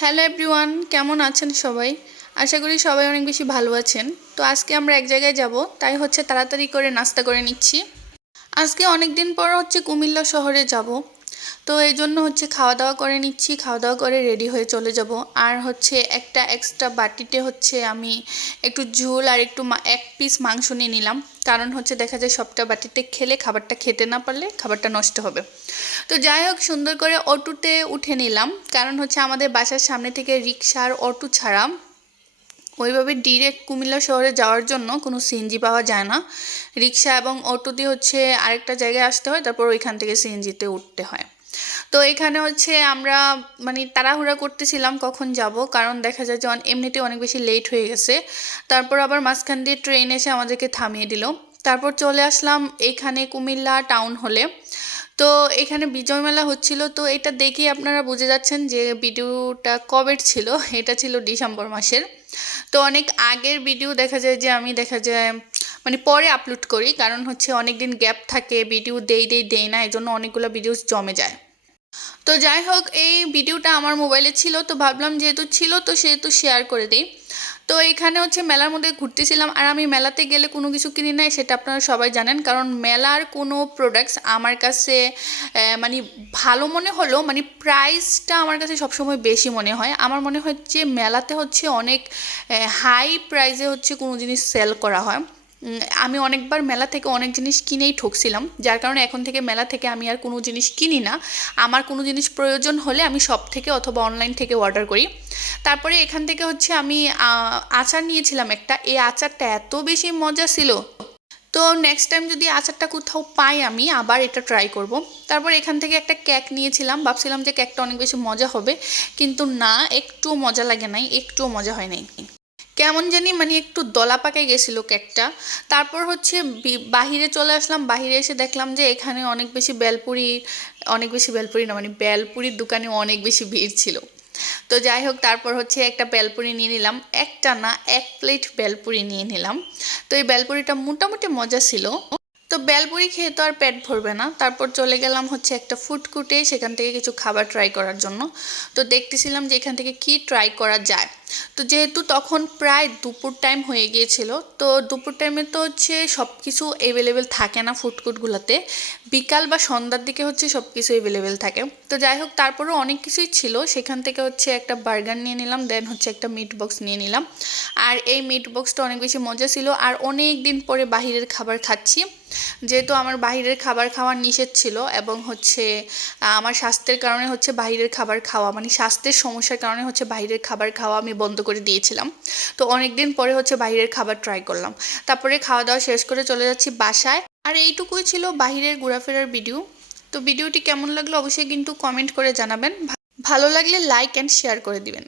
Hello everyone কেমন আছেন সবাই? আশা করি সবাই অনেক বেশি ভালো আছেন। তো আজকে আমরা এক জায়গায় যাব, তাই হচ্ছে তাড়াতাড়ি করে নাস্তা করে নিচ্ছি। আজকে অনেক দিন পর হচ্ছে কুমিল্লা শহরে যাব। তো এই জন্য হচ্ছে খাওয়া দাওয়া করে নিচ্ছি, খাওয়া দাওয়া করে রেডি হয়ে চলে যাব। আর হচ্ছে একটা এক্সট্রা বাটিতে হচ্ছে আমি একটু ঝোল আর একটু এক পিস মাংস নিয়ে নিলাম। কারণ হচ্ছে দেখা যায় সবটা বাটিতে খেলে খাবারটা খেতে না পারলে খাবারটা নষ্ট হবে। তো যাই হোক, সুন্দর করে অটোতে উঠে নিলাম। কারণ হচ্ছে আমাদের বাসার সামনে থেকে রিক্সা আর অটো ছাড়া ওইভাবে ডিরেক্ট কুমিল্লা শহরে যাওয়ার জন্য কোনো সিএনজি পাওয়া যায় না। রিক্সা এবং অটো দিয়ে হচ্ছে আরেকটা জায়গায় আসতে হয়, তারপর ওইখান থেকে সিএনজিতে উঠতে হয়। তো এখানে হচ্ছে আমরা মানে তাড়াহুড়া করতেছিলাম কখন যাব, কারণ দেখা যায় যে এমনিতে অনেক বেশি লেট হয়ে গেছে। তারপর আবার মাঝখান দিয়ে ট্রেন এসে আমাদেরকে থামিয়ে দিল। তারপর চলে আসলাম এইখানে কুমিল্লা টাউন হলে তো এখানে বিজয় মেলা হচ্ছিল, তো এটা দেখেই আপনারা বুঝে যাচ্ছেন যে ভিডিওটা কবের ছিল, এটা ছিল ডিসেম্বর মাসের। তো অনেক আগের ভিডিও দেখা যায় যে আমি দেখা যায় মানে পরে আপলোড করি, কারণ হচ্ছে অনেক দিন গ্যাপ থাকে ভিডিও দেই দেই দেই না এই জন্য অনেকগুলো ভিডিওস জমে যায়। তো যাই হোক, এই ভিডিওটা আমার মোবাইলে ছিল, তো ভাবলাম যেহেতু ছিল, তো সেহেতু শেয়ার করে দিই। তো এখানে হচ্ছে মেলার মধ্যে ঘুরতেছিলাম, আর আমি মেলাতে গেলে কোনো কিছু কিনি নাই, সেটা আপনারা সবাই জানেন। কারণ মেলার কোনো প্রোডাক্টস আমার কাছে মানে ভালো মনে হলো মানে প্রাইসটা আমার কাছে সবসময় বেশি মনে হয়। আমার মনে যে মেলাতে হচ্ছে অনেক হাই প্রাইসে হচ্ছে কোনো জিনিস সেল করা হয়। আমি অনেকবার মেলা থেকে অনেক জিনিস কিনেই ঠকছিলাম, যার কারণে এখন থেকে মেলা থেকে আমি আর কোনো জিনিস কিনি না। আমার কোনো জিনিস প্রয়োজন হলে আমি সব থেকে অথবা অনলাইন থেকে অর্ডার করি। তারপরে এখান থেকে হচ্ছে আমি আচার নিয়েছিলাম একটা, এই আচারটা এত বেশি মজা ছিল। তো নেক্সট টাইম যদি আচারটা কোথাও পাই আমি, আবার এটা ট্রাই করব। তারপর এখান থেকে একটা কেক নিয়েছিলাম, ভাবছিলাম যে কেকটা অনেক বেশি মজা হবে, কিন্তু না, একটুও মজা লাগে নাই, একটুও মজা হয় নাই। কেমন জানি মানে একটু দলা পাকে গেছিল কেকটা। তারপর হচ্ছে বাহিরে চলে আসলাম, বাহিরে এসে দেখলাম যে এখানে অনেক বেশি বেলপুরি অনেক বেশি বেলপুরি না মানে বেলপুরির দোকানে অনেক বেশি ভিড় ছিল। তো যাই হোক, তারপর হচ্ছে একটা বেলপুরি নিয়ে নিলাম, একটা না এক প্লেট বেলপুরি নিয়ে নিলাম। তো এই বেলপুরিটা মোটামুটি মজা ছিল। তো বেলপুরি খেয়ে তো আর পেট ভরবে না। তারপর চলে গেলাম হচ্ছে একটা ফুড কোর্টে সেখান থেকে কিছু খাবার ট্রাই করার জন্য। তো দেখতেছিলাম যে এখান থেকে কি ট্রাই করা যায়। তো যেহেতু তখন প্রায় দুপুর টাইম হয়ে গিয়েছিল, তো দুপুর টাইমে তো হচ্ছে সব কিছু অ্যাভেলেবেল থাকে না ফুড কোর্টগুলোতে বিকাল বা সন্ধ্যার দিকে হচ্ছে সব কিছু অ্যাভেলেবেল থাকে। তো যাই হোক, তারপরেও অনেক কিছুই ছিল। সেখান থেকে হচ্ছে একটা বার্গার নিয়ে নিলাম দেন হচ্ছে একটা মিট বক্স নিয়ে নিলাম। আর এই মিট বক্সটা অনেক বেশি মজা ছিল। আর অনেক দিন পরে বাহিরের খাবার খাচ্ছি। যেহেতু আমার বাইরের খাবার খাওয়া নিষেধ ছিল এবং হচ্ছে আমার স্বাস্থ্যের কারণে হচ্ছে বাইরের খাবার খাওয়া মানে স্বাস্থ্যের সমস্যার কারণে হচ্ছে বাইরের খাবার খাওয়া আমি বন্ধ করে দিয়েছিলাম। তো অনেক দিন পরে হচ্ছে বাইরের খাবার ট্রাই করলাম। তারপরে খাওয়া দাওয়া শেষ করে চলে যাচ্ছি বাসায়। আর এইটুকুই ছিল বাহিরের ঘোরাফেরার ভিডিও তো ভিডিওটি কেমন লাগল অবশ্যই কিন্তু কমেন্ট করে জানাবেন। ভালো লাগলে লাইক অ্যান্ড শেয়ার করে দিবেন।